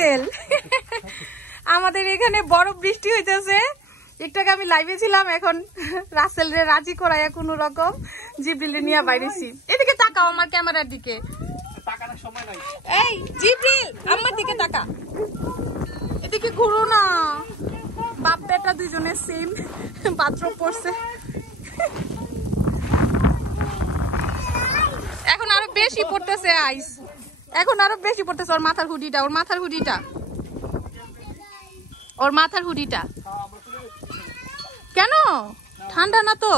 রাসেল আমাদের এখানে বড় বৃষ্টি হইতেছে। একটু আগে আমি লাইভে ছিলাম, এখন রাসেল রে রাজি করায় কোন রকম জিব্রিল নিয়ে বাইরেছি। এদিকে তাকাও আমার ক্যামেরার দিকে, তাকানোর সময় নাই। এই জিব্রিল আমার দিকে তাকা, এদিকে ঘুরো না। বাপ বেটা দুইজনের সেম বাথরুম পড়ছে। এখন আরো বেশি পড়তেছে আইস, এখন আরো বেশি পড়তেছে। ওর মাথার হুডিটা, ওর মাথার হুডিটা, ওর মাথার হুডিটা কেন ঠান্ডা না তো?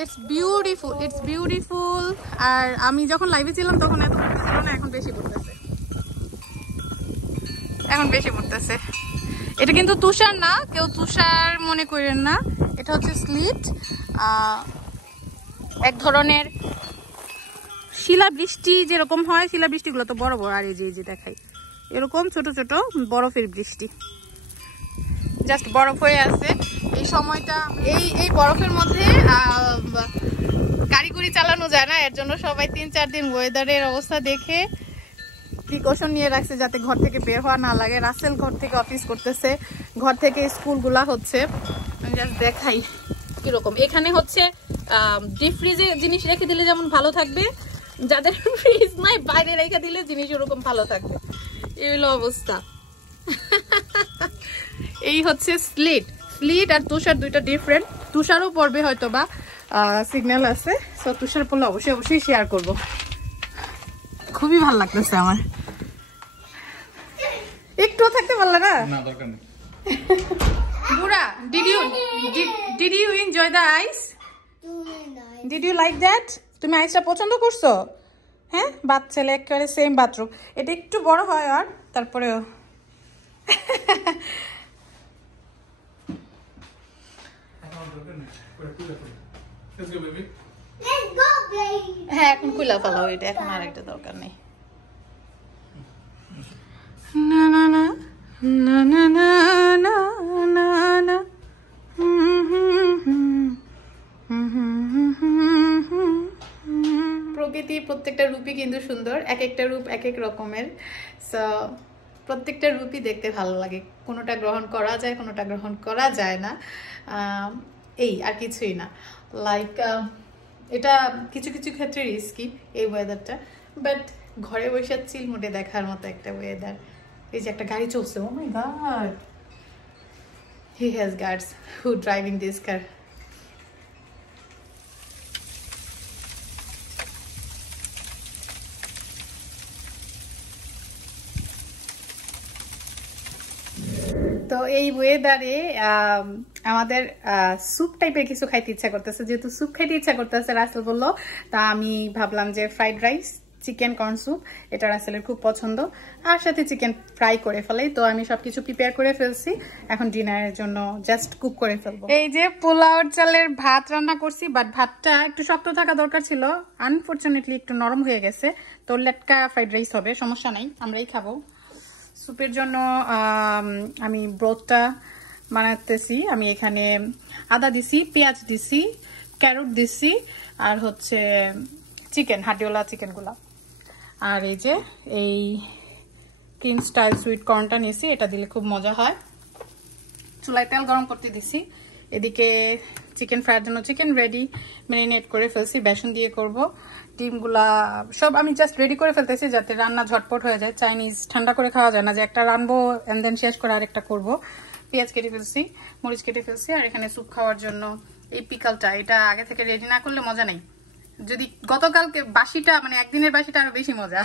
It's beautiful, it's beautiful. আর আমি যখন লাইভে ছিলাম তখন এত পড়তেছিল না, এখন বেশি পড়তেছে, এখন বেশি পড়তেছে। এটা কিন্তু তুষার না, কেউ তুষার মনে করেন না, এটা হচ্ছে স্লিট, এক ধরনের শিলাবৃষ্টি যেরকম হয়, শিলাবৃষ্টিগুলো তো বড় বড়, আর এই যে দেখাই এরকম ছোট ছোট বরফের বৃষ্টি, জাস্ট বরফ হয়ে আছে এই সময়টা। এই বরফের মধ্যে গাড়ি গুড়ি চালানো যায় না, এর জন্য সবাই 3-4 দিন ওয়েদারের অবস্থা দেখে প্রিকশন নিয়ে রাখছে যাতে ঘর থেকে বের হওয়া না লাগে। রাসেল ঘর থেকে অফিস করতেছে, ঘর থেকে স্কুলগুলা হচ্ছে। আমি জাস্ট দেখাই কিরকম। এখানে হচ্ছে ডিপ ফ্রিজে জিনিস রেখে দিলে যেমন ভালো থাকবে, যাদের ফ্রিজ নাই বাইরে রেখে দিলে জিনিস ওরকম ভালো থাকবে, এই হলো অবস্থা। এই হচ্ছে স্লিট, স্লিট আর তুষার দুইটা ডিফারেন্ট। তুষারও পড়বে হয়তো বা, সিগন্যাল আছে, সো তুষার পড়লে অবশ্যই শেয়ার করব। খুবই ভালো লাগতেছে আমার। একটুও থাকতে পারলে না? না, দরকার নেই। বুড়া, did you enjoy the ice? Did you like that? তুমি আইসটা পছন্দ করছো? হ্যাঁ, বাচ্চা ছেলে একেবারে সেম বাথরুম। এটা একটু বড় হয় আর তারপরেও হ্যাঁ এখন খুলা ফেলাও, এটা এখন আর একটা দরকার নেই। না না না না না না না না না, প্রকৃতির প্রত্যেকটা রূপই কিন্তু সুন্দর, এক একটা রূপ এক এক রকমের। সো প্রত্যেকটা রূপই দেখতে ভালো লাগে, কোনোটা গ্রহণ করা যায়, কোনোটা গ্রহণ করা যায় না, এই আর কিছুই না। লাইক এটা কিছু কিছু ক্ষেত্রে রিস্কি এই ওয়েদারটা, বাট ঘরে বসে চিল মোটে দেখার মতো একটা ওয়েদার। এই যে একটা গাড়ি চলছে, oh my God, he has guards who driving this car. তো এই ওয়েদারে আমাদের স্যুপ টাইপের কিছু খাইতে ইচ্ছা করতেছে। যেহেতু স্যুপ খাইতে ইচ্ছা করতেছে, রাসেল বললো, তা আমি ভাবলাম যে fried rice, chicken corn soup, এটা রাসেলের খুব পছন্দ, আর সাথে চিকেন ফ্রাই করে ফেলাই। তো আমি সবকিছু প্রিপেয়ার করে ফেলছি, এখন ডিনারের জন্য জাস্ট কুক করে ফেলবো। এই যে পোলাওর চালের ভাত রান্না করছি, বাট ভাতটা একটু শক্ত থাকা দরকার ছিল, আনফরচুনেটলি একটু নরম হয়ে গেছে। তো লেটকা ফ্রাইড রাইস হবে, সমস্যা নাই, আমরাই খাবো। স্যুপের জন্য আমি ব্রথটা বানাতেছি। আমি এখানে আদা দিছি, পেঁয়াজ দিছি, ক্যারট দিছি, আর হচ্ছে চিকেন, হাড্ডিওয়ালা চিকেনগুলা। আর এই যে এই কিং স্টাইল সুইট কর্নটা নিয়েছি, এটা দিলে খুব মজা হয়। চুলায় তেল গরম করতে দিছি। এদিকে চিকেন ফ্রাইয়ের জন্য চিকেন রেডি, ম্যারিনেট করে ফেলছি, বেসন দিয়ে করব। ডিমগুলা সব আমি জাস্ট রেডি করে ফেলতেছি যাতে রান্না ঝটপট হয়ে যায়। চাইনিজ ঠান্ডা করে খাওয়া যায় না, যে একটা রানবো এন্ড দেন শেষ করে আরেকটা করব। পেঁয়াজ কেটে ফেলছি, মরিচ কেটে ফেলছি, আর এখানে স্যুপ খাওয়ার জন্য এই পিকলটা, এটা আগে থেকে রেডি না করলে মজা নেই। যদি গতকালকে বাসিটা, মানে একদিনের বাসিটা আরো বেশি মজা।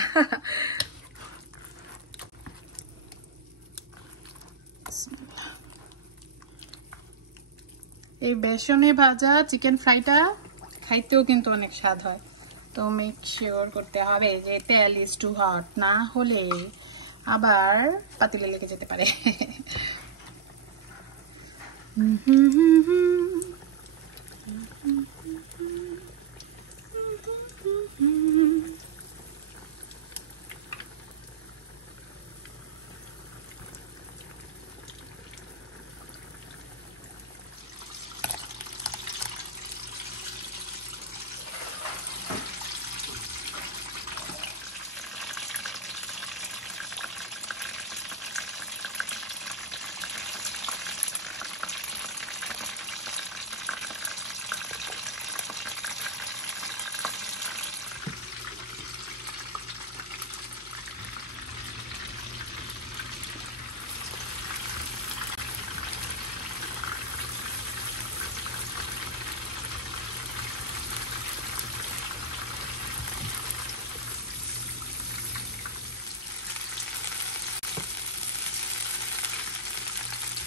এই বেসনে ভাজা চিকেন ফ্রাইটা খাইতেও কিন্তু অনেক স্বাদ হয়। তো মেক শিওর করতে হবে যে তেল ইজ টু হট, না হলে আবার পাতিলে লেগে যেতে পারে।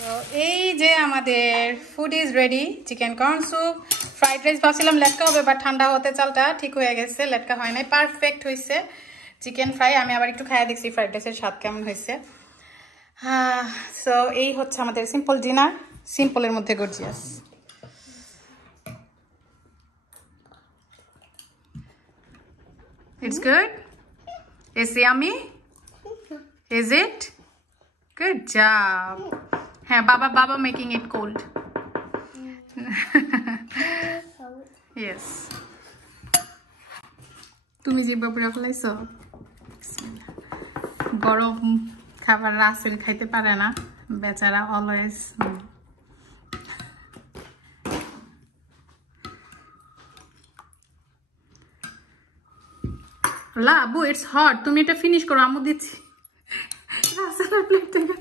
তো এই যে আমাদের food is ready, chicken corn soup. Fried rice ভাবছিলাম লেটকা হবে, বাট ঠান্ডা হতে চালটা ঠিক হয়ে গেছে, লেটকা হয় নাই, পারফেক্ট হয়েছে। চিকেন ফ্রাই আমি আবার একটু খাইয়ে দেখছি ফ্রাইড রাইসের স্বাদ কেমন হয়েছে। সো এই হচ্ছে আমাদের সিম্পল ডিনার, সিম্পলের মধ্যে gorgeous. It's good? It's yummy? Is it? Good job. হ্যাঁ, বাবা making it cold. Yes. তুমি যে বাবুরা ফলাইছো গরম খাবার রাসেল খাইতে পারে না বেচারা, অলওয়েজ লাবু ইটস হট, তুমি এটা ফিনিশ করো, আমু দিচ্ছি রাসেলের প্লেট থেকে।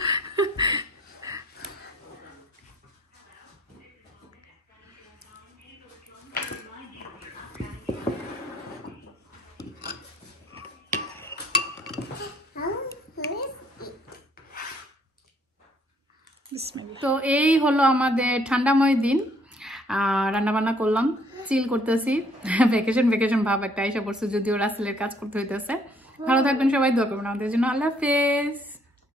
তো এই হলো আমাদের ঠান্ডাময় দিন, রান্না বান্না করলাম, চিল করতেছি, ভ্যাকেশন ভাব একটা এসে পড়ছে, যদিও রাসেলের কাজ করতে হইতেছে। ভালো থাকবেন সবাই, দোয়া করবেন আমাদের জন্য। আল্লাহ হাফেজ।